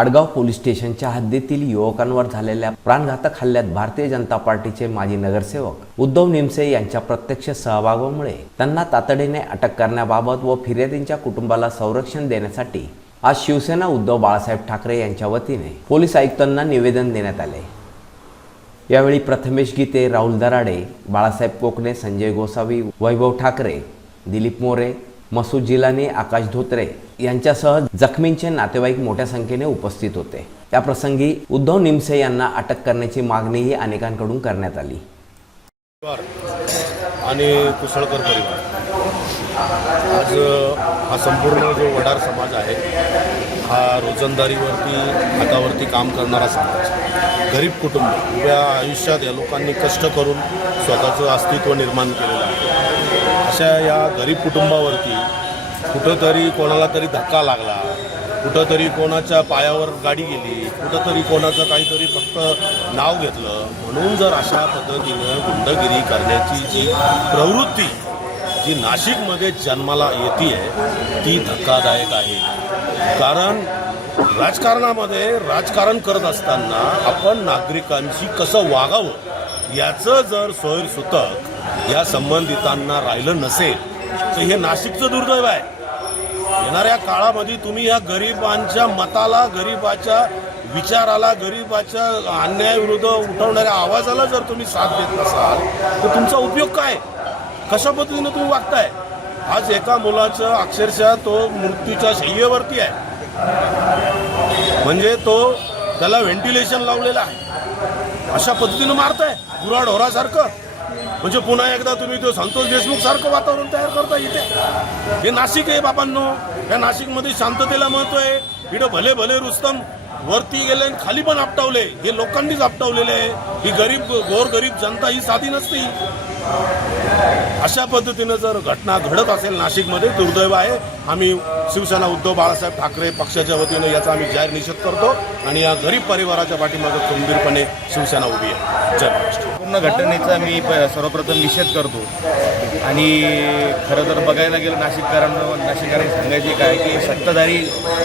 Adgaon police स्टेशनच्या हद्दीतील युवकांवर झालेल्या प्राणघातक हल्ल्यात भारतीय जनता पार्टीचे माजी नगरसेवक उद्धव निमसे यांच्या प्रत्यक्ष सहभागामुळे त्यांना तातडीने अटक करण्याबाबत व फिर्यादींच्या कुटुंबाला संरक्षण देण्यासाठी आज शिवसेना उद्धव बाळासाहेब ठाकरे यांच्या वतीने पोलीस आयुक्तांना निवेदन देण्यात आले. यावेळी प्रथमेश गीते राहुल दराडे बाळासाहेब कोकणे संजय गोसावी वैभव ठाकरे दिलीप मोरे मसूद जिलानी आकाश धोत्रे यांच्यासह जखमींचे नातेवाईक मोठ्या संख्येने उपस्थित होते. या प्रसंगी उद्धव निमसे यांना अटक करण्याची मागणीही अनेकांकडून करण्यात आली. आणि कुसळकर परिवार. आज हा संपूर्ण जो वडार समाज आहे हा रोजंदारीवरती हातावरती काम करणारा समाज गरीब कुटुंब उभ्या आयुष्यात या लोकांनी कष्ट करून स्वतःचं अस्तित्व निर्माण केलेलं आहे. अशा या गरीब कुटुंबावरती कुठंतरी कोणाला तरी धक्का लागला. कुठंतरी कोणाच्या पायावर गाडी गेली. कुठंतरी कोणाचं काहीतरी फक्त नाव घेतलं. म्हणून जर अशा पद्धतीनं गुंडगिरी करण्याची जी प्रवृत्ती जी नाशिकमध्ये जन्माला येते ती धक्कादायक आहे. कारण राजकारणामध्ये राजकारण करत असताना आपण नागरिकांशी कसं वागावं याचं जर सोयरसुतक या संबंधितांना राहिलं नसेल तर हे नाशिकचं दुर्दैव आहे. येणाऱ्या काळामध्ये तुम्ही या गरिबांच्या मताला गरिबाच्या विचाराला गरिबाच्या अन्यायाविरुद्ध उठवणाऱ्या आवाजाला जर तुम्ही साथ देत नसाल तर तुमचा उपयोग काय? कशा पद्धतीनं तुम्ही वागताय? आज एका मुलाचं अक्षरशः तो मृत्यूच्या शय्येवरती आहे. म्हणजे तो त्याला व्हेंटिलेशन लावलेलं आहे. अशा पद्धतीनं मारताय गुराढोरासारखं. म्हणजे पुन्हा एकदा तुम्ही तो संतोष देशमुख सारखं वातावरण तयार करता इथे. हे नाशिक आहे बाबांनो. या नाशिकमध्ये शांततेला महत्त्व आहे. इथं भले भले रुस्तम वरती गेले आणि खाली पण आपटावले. हे लोकांनीच आपटावलेले आहे. ही गरीब गोर गरीब जनता ही साधी नसती. अशा पद्धतीनं जर घटना घडत असेल नाशिकमध्ये दुर्दैव आहे. आम्ही शिवसेना उद्धव बाळासाहेब ठाकरे पक्षाच्या वतीनं याचा आम्ही जाहीर निषेध करतो आणि या गरीब परिवाराच्या पाठीमागे खंबीरपणे शिवसेना उभी आहे. जय महाराष्ट्र. पूर्ण घटनेचा मी प- सर्वप्रथम निषेध करतो. आणि खरं तर बघायला गेलं नाशिककारांना नाशिककरांनी सांगायचे काय की सत्ताधारी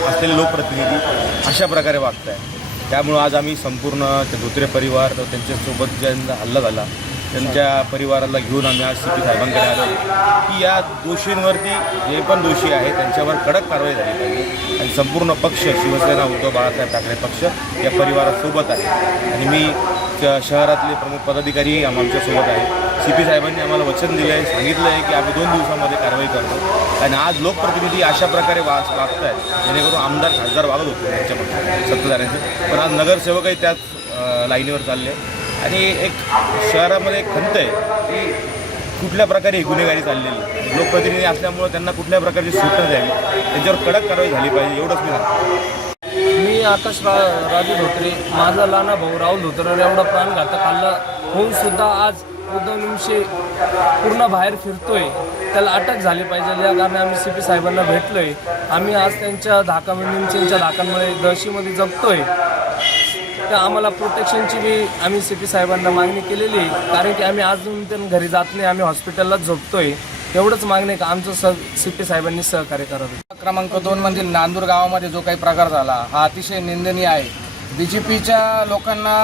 असलेले लोकप्रतिनिधी अशा प्रकारे वागत आहे त्यामुळं आज आम्ही संपूर्ण धोत्रे परिवार तर त्यांच्यासोबत ज्यांना हल्ला झाला त्यांच्या परिवाराला घेऊन आम्ही आज सी पी साहेबांकडे आलो. की या दोषींवरती जे पण दोषी आहे त्यांच्यावर कडक कारवाई झाली पाहिजे. आणि संपूर्ण पक्ष शिवसेना उद्धव बाळासाहेब ठाकरे पक्ष या परिवारासोबत आहे. आणि मी शहरातले प्रमुख पदाधिकारीही आमच्यासोबत आहे. सी पी साहेबांनी आम्हाला वचन दिलं आहे सांगितलं आहे की आम्ही दोन दिवसामध्ये कारवाई करतो. आणि आज लोकप्रतिनिधी अशा प्रकारे वास वागत आहेत जेणेकरून आमदार खासदार वागत होते त्यांच्यामध्ये सत्ताधाऱ्यांचे. पण आज नगरसेवकही त्याच लाईनीवर चालले. आणि एक शहरामध्ये एक खंत आहे की कुठल्या प्रकारे ही गुन्हेगारी चाललेली लोकप्रतिनिधी असल्यामुळं त्यांना कुठल्या प्रकारची सूट द्यावी? त्यांच्यावर कडक कारवाई झाली पाहिजे एवढंच मी सांगतो. मी आकाश रा राजू धोत्रे माझा लहाना भाऊ राहुल धोत्रे एवढा प्राणघातक हल्ला होऊन सुद्धा आज उद्धव निमशे पूर्ण बाहेर फिरतोय. त्याला अटक झाली पाहिजे या कारणे आम्ही सी पी साहेबांना भेटलोय. आम्ही आज त्यांच्या धाका निमशेंच्या धाकांमुळे दहशीमध्ये जगतोय. तर आम्हाला प्रोटेक्शनची बी आम्ही सी पी साहेबांना मागणी केलेली आहे. कारण की आम्ही अजून पण घरी जात नाही आम्ही हॉस्पिटललाच झोपतोय. एवढंच मागणी आहे का आमचं स सी पी साहेबांनी सहकार्य करावं. क्रमांक दोन मधील नांदूर गावामध्ये जो काही प्रकार झाला हा अतिशय निंदनीय आहे. बी जे पीच्या लोकांना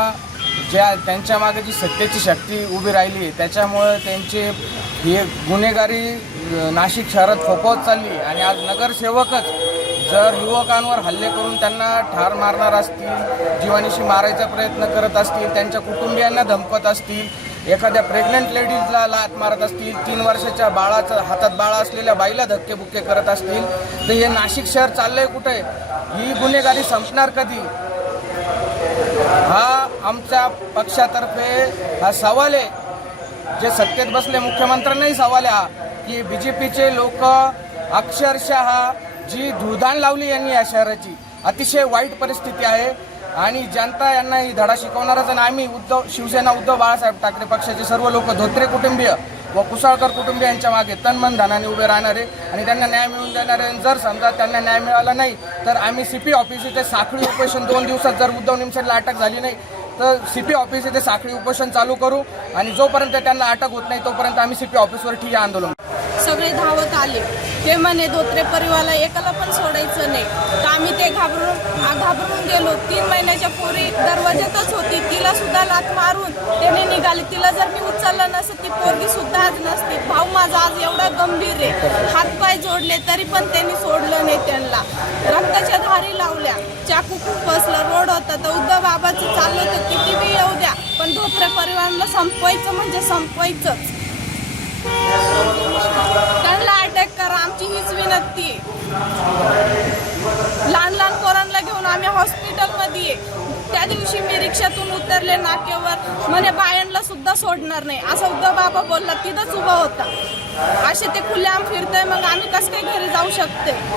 ज्या त्यांच्या मागे जी सत्तेची शक्ती उभी राहिली त्याच्यामुळे त्यांचे हे गुन्हेगारी नाशिक शहरात फोपवत चालली आणि आज नगरसेवकच जर युवकांवर हल्ले करून त्यांना ठार मारणार असतील जीवानीशी मारायचा प्रयत्न करत असतील त्यांच्या कुटुंबियांना धमकत असतील एखाद्या प्रेग्नंट लेडीजला लात मारत असतील तीन वर्षाच्या बाळाचं हातात बाळा असलेल्या बाईला धक्केबुक्के करत असतील तर हे नाशिक शहर चाललंय कुठे? ही गुन्हेगारी संपणार कधी? हा आमच्या पक्षातर्फे हा सवाल आहे. जे सत्तेत बसले मुख्यमंत्र्यांनाही सवाल आहे हा की बी जे पीचे लोक अक्षरशः जी धुळदाण लावली यांनी या शहराची. अतिशय वाईट परिस्थिती आहे. आणि जनता यांना ही धडा शिकवणारच आणि आम्ही उद्धव शिवसेना उद्धव बाळासाहेब ठाकरे पक्षाचे सर्व लोक धोत्रे कुटुंबीय व कुसाळकर कुटुंबीय यांच्या मागे तनमन धनाने उभे राहणारे आणि त्यांना न्याय मिळवून देणारे. आणि जर समजा त्यांना न्याय मिळाला नाही तर आम्ही सी पी ऑफिस इथे साखळी उपोषण दोन दिवसात जर उद्धव निमसेला अटक झाली नाही तर सी पी ऑफिस इथे साखळी उपोषण चालू करू आणि जोपर्यंत त्यांना अटक होत नाही तोपर्यंत आम्ही सी पी ऑफिसवर ठिय्या आंदोलन सगळे धावत आले. ते म्हणे धोत्रे परिवाराला एकाला पण सोडायचं नाही. तर आम्ही ते घाबरून घाबरून गेलो. तीन महिन्याच्या पोरी दरवाज्यातच होती. तिला सुद्धा लात मारून त्याने निघाले. तिला जर मी उचललं नसत ती पोरगी सुद्धा आज नसती. भाऊ माझा आज एवढा गंभीर आहे. हातपाय जोडले तरी पण त्यांनी सोडलं नाही त्यांना. रक्ताच्या धारी लावल्या. चाकू खूप बसला. रोड होता. तर उद्धव बाबाचं चाललं होतं किती बी येऊ द्या. पण धोत्रे परिवाराला संपवायचं म्हणजे संपवायचंच. आमची हीच विनंती. आहे. लहान लहान पोरांना घेऊन आम्ही हॉस्पिटलमध्ये त्या दिवशी मी रिक्षातून उतरले नाक्यावर. म्हणे बायांना सुद्धा सोडणार नाही. असं उद्धव बाबा बोलला तिथंच उभा होता. असे ते खुलेआम फिरतोय मग आम्ही कसं काय घरी जाऊ शकते